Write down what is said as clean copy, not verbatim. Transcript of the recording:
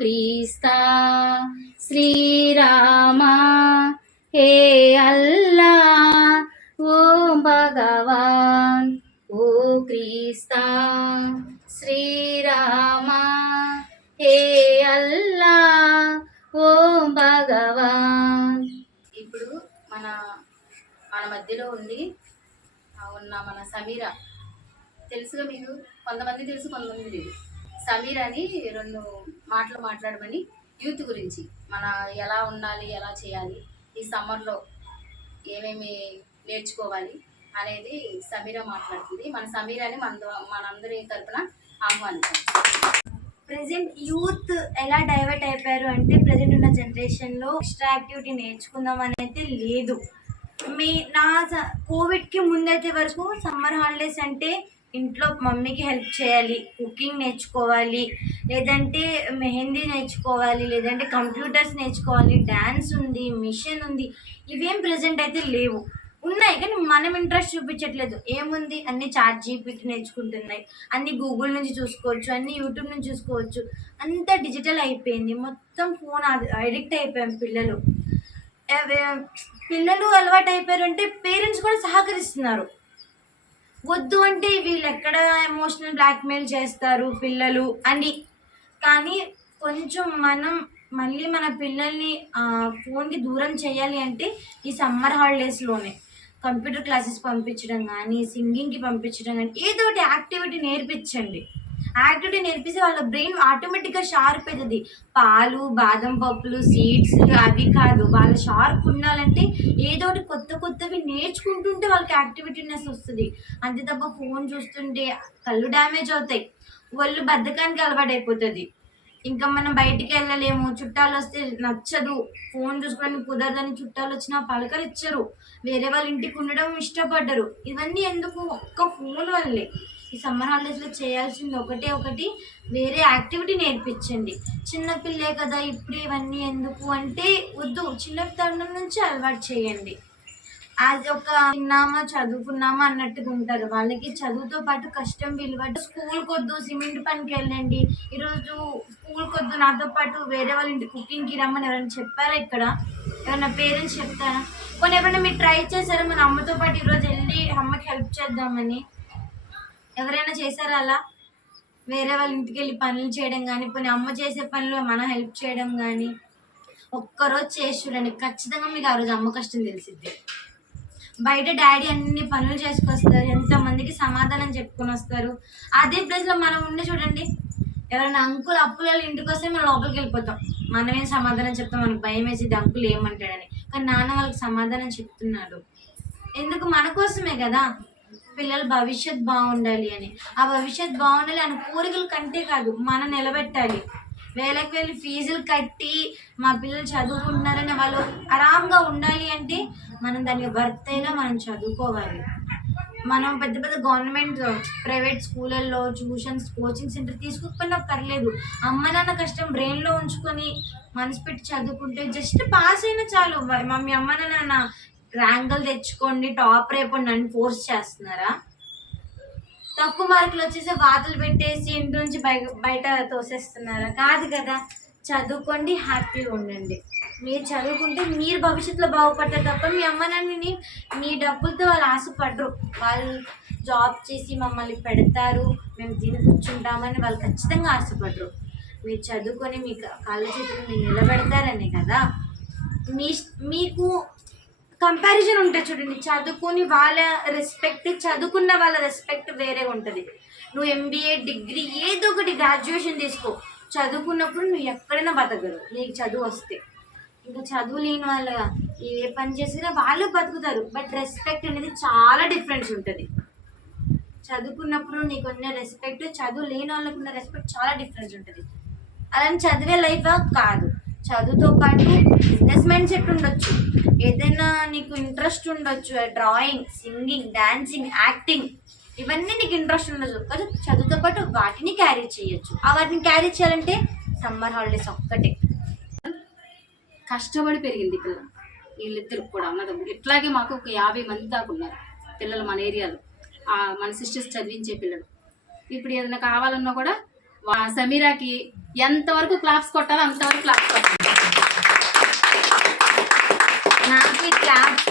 క్రీస్తా శ్రీరామా హే అల్లా ఓ భగవాన్ ఓ క్రీస్తా శ్రీరామా హే అల్లా ఓ భగవాన్. ఇప్పుడు మన మన మధ్యలో ఉన్న మన సమీరా తెలుసుగా మీకు, కొంతమంది తెలుసు కొంతమంది తెలియదు. సమీరా అని 2 మాటలు మాట్లాడమని యూత్ గురించి మన ఎలా ఉండాలి, ఎలా చేయాలి, ఈ సమ్మర్లో ఏమేమి నేర్చుకోవాలి అనేది సమీరా మాట్లాడుతుంది. మన సమీరాని మనందరి తరపున ఆహ్వానించాం. ప్రెజెంట్ యూత్ ఎలా డైవర్ట్ అయిపోయారు అంటే, ప్రెజెంట్ ఉన్న జనరేషన్లో ఎక్స్ట్రా యాక్టివిటీ నేర్చుకుందాం అనేది లేదు. కోవిడ్కి ముందైతే వరకు సమ్మర్ హాలిడేస్ అంటే ఇంట్లో మమ్మీకి హెల్ప్ చేయాలి, కుకింగ్ నేర్చుకోవాలి, లేదంటే మెహందీ నేర్చుకోవాలి, లేదంటే కంప్యూటర్స్ నేర్చుకోవాలి, డ్యాన్స్ ఉంది, మిషన్ ఉంది. ఇవేం ప్రెజెంట్ అయితే లేవు. ఉన్నాయి కానీ మనం ఇంట్రెస్ట్ చూపించట్లేదు. ఏముంది, అన్ని ChatGPT నేర్చుకుంటున్నాయి, అన్ని గూగుల్ నుంచి చూసుకోవచ్చు, అన్ని యూట్యూబ్ నుంచి చూసుకోవచ్చు. అంతా డిజిటల్ అయిపోయింది. మొత్తం ఫోన్ అడిక్ట్ అయిపోయాం పిల్లలు అలవాటు అయిపోయారు. అంటే పేరెంట్స్ కూడా సహకరిస్తున్నారు. వద్దు అంటే వీళ్ళు ఎక్కడ ఎమోషనల్ బ్లాక్మెయిల్ చేస్తారు పిల్లలు అని. కానీ కొంచెం మనం మళ్ళీ మన పిల్లల్ని ఫోన్కి దూరం చేయాలి అంటే ఈ సమ్మర్ హాలిడేస్లోనే కంప్యూటర్ క్లాసెస్ పంపించడం కానీ, సింగింగ్కి పంపించడం కానీ, ఏదో ఒకటి యాక్టివిటీ నేర్పించండి. యాక్టివిటీ నేర్పిస్తే వాళ్ళ బ్రెయిన్ ఆటోమేటిక్గా షార్ప్ అవుతుంది. పాలు, బాదం పప్పులు, సీడ్స్ అవి కాదు, వాళ్ళ షార్ప్ ఉండాలంటే ఏదో ఒకటి కొత్తవి నేర్చుకుంటుంటే వాళ్ళకి యాక్టివిటీనెస్ వస్తుంది. అంతే తప్ప ఫోన్ చూస్తుంటే కళ్ళు డ్యామేజ్ అవుతాయి, వాళ్ళు బద్ధకానికి అలవాటు అయిపోతుంది. ఇంకా మనం బయటికి వెళ్ళలేము, చుట్టాలు వస్తే నచ్చదు, ఫోన్ చూసుకోవడానికి కుదరదని చుట్టాలు వచ్చినా పలకరిచ్చరు, వేరే వాళ్ళ ఇంటికి ఉండడం ఇష్టపడ్డరు. ఇవన్నీ ఎందుకు? ఒక్క ఫోన్ వల్లే. ఈ సమ్మర్ హాలిడేస్లో చేయాల్సింది ఒకటి వేరే యాక్టివిటీ నేర్పించండి. చిన్నపిల్లే కదా ఇప్పుడు ఇవన్నీ ఎందుకు అంటే వద్దు, చిన్నతనం నుంచి అలవాటు చేయండి. అది ఒక తిన్నామా చదువుకున్నామా అన్నట్టుగా ఉంటారు. వాళ్ళకి చదువుతో పాటు కష్టం విలువ. స్కూల్కి వద్దు, సిమెంట్ పనికి వెళ్ళండి, ఈరోజు స్కూల్కి వద్దు, నాతో పాటు వేరే వాళ్ళ ఇంటి కుకింగ్కి రమ్మని ఎవరైనా చెప్పారా? ఇక్కడ ఎవరైనా పేరెంట్స్ చెప్తారా? కొన్ని ఎవరైనా మీరు ట్రై చేశారా మన అమ్మతో పాటు ఈరోజు వెళ్ళి అమ్మకి హెల్ప్ చేద్దామని? ఎవరైనా చేశారా అలా? వేరే వాళ్ళ ఇంటికి వెళ్ళి పనులు చేయడం కానీ, కొన్ని అమ్మ చేసే పనులు మనం హెల్ప్ చేయడం కానీ ఒక్కరోజు చేసి చూడండి, ఖచ్చితంగా మీకు ఆ రోజు అమ్మ కష్టం తెలిసిద్ది. బయట డాడీ అన్ని పనులు చేసుకొస్తారు, ఎంతమందికి సమాధానం చెప్పుకొని వస్తారు. అదే ప్లేస్లో మనం ఉండి చూడండి, ఎవరైనా అంకుల్ అప్పుల ఇంటికి వస్తే మనం లోపలికి వెళ్ళిపోతాం. మనమేం సమాధానం చెప్తాం? మనకు భయం వేసేది అంకుల్ ఏమంటాడని. కానీ నాన్న వాళ్ళకి సమాధానం చెప్తున్నాడు. ఎందుకు? మన కోసమే కదా, పిల్లల భవిష్యత్ బాగుండాలి అని. ఆ భవిష్యత్ బాగుండాలి అని కోరికలు కంటే కాదు, మనం నిలబెట్టాలి. వేలకు వెళ్ళి ఫీజులు కట్టి మా పిల్లలు చదువుకుంటున్నారని వాళ్ళు ఆరాంగా ఉండాలి అంటే మనం దానికి వర్త్ అయినా మనం చదువుకోవాలి. మనం పెద్ద గవర్నమెంట్ ప్రైవేట్ స్కూళ్ళల్లో ట్యూషన్స్, కోచింగ్ సెంటర్ తీసుకోకపోయినా పర్లేదు. అమ్మ నాన్న కష్టం బ్రెయిన్లో ఉంచుకొని మనసు పెట్టి చదువుకుంటే జస్ట్ పాస్ అయినా చాలు. మమ్మీ అమ్మ నాన్న ర్యాంకులు తెచ్చుకోండి, టాప్ అయిపోండి నన్ను ఫోర్స్ చేస్తున్నారా? తక్కువ మార్కులు వచ్చేసి వాతలు పెట్టేసి ఇంటి నుంచి బయట తోసేస్తున్నారా? కాదు కదా. చదువుకోండి, హ్యాపీగా ఉండండి. మీరు చదువుకుంటే మీరు భవిష్యత్తులో బాగుపడతారు తప్ప మీ అమ్మ నాన్నని మీ డబ్బులతో వాళ్ళు ఆశపడరు. వాళ్ళు జాబ్ చేసి మమ్మల్ని పెడతారు, మేము తిని కూర్చుంటామని వాళ్ళు ఖచ్చితంగా ఆశపడరు. మీరు చదువుకొని మీ కాళ్ళ చేతులు మీరు నిలబెడతారనే కదా. మీకు కంపారిజన్ ఉంటుంది చూడండి. చదువుకుని వాళ్ళ రెస్పెక్ట్, చదువుకున్న వాళ్ళ రెస్పెక్ట్ వేరే ఉంటుంది. నువ్వు MBA, డిగ్రీ ఏదో ఒకటి గ్రాడ్యుయేషన్ తీసుకో, చదువుకున్నప్పుడు నువ్వు ఎక్కడైనా బతకగలవు నీకు చదువు వస్తే. ఇంకా చదువు లేని వాళ్ళ ఏ పని చేసినా వాళ్ళు బతుకుతారు, బట్ రెస్పెక్ట్ అనేది చాలా డిఫరెన్స్ ఉంటుంది. చదువుకున్నప్పుడు నీకున్న రెస్పెక్ట్, చదువు లేని వాళ్ళకు ఉన్న రెస్పెక్ట్ చాలా డిఫరెన్స్ ఉంటుంది. అలాని చదివే లైఫ్ కాదు. చదువుతో పాటు బిజినెస్ మైండ్ సెట్ ఉండొచ్చు, ఏదైనా నీకు ఇంట్రెస్ట్ ఉండొచ్చు, డ్రాయింగ్, సింగింగ్, డాన్సింగ్, యాక్టింగ్, ఇవన్నీ నీకు ఇంట్రెస్ట్ ఉండదు కదా. చదువుతో పాటు వాటిని క్యారీ చేయొచ్చు. వాటిని క్యారీ చేయాలంటే సమ్మర్ హాలిడేస్ ఒక్కటే. కష్టపడి పెరిగింది పిల్ల, వీళ్ళిద్దరు కూడా అన్నదమ్ములు. ఇట్లాగే మాకు ఒక 50 మంది దాకా ఉన్నారు పిల్లలు మన ఏరియాలో, మన సిస్టర్స్ చదివించే పిల్లలు. ఇప్పుడు ఏదైనా కావాలన్నా కూడా సమీరాకి ఎంతవరకు క్లాప్స్ కొట్టాలో అంతవరకు క్లాప్స్ కొట్టాలి. నాకు ఈ క్లాప్స్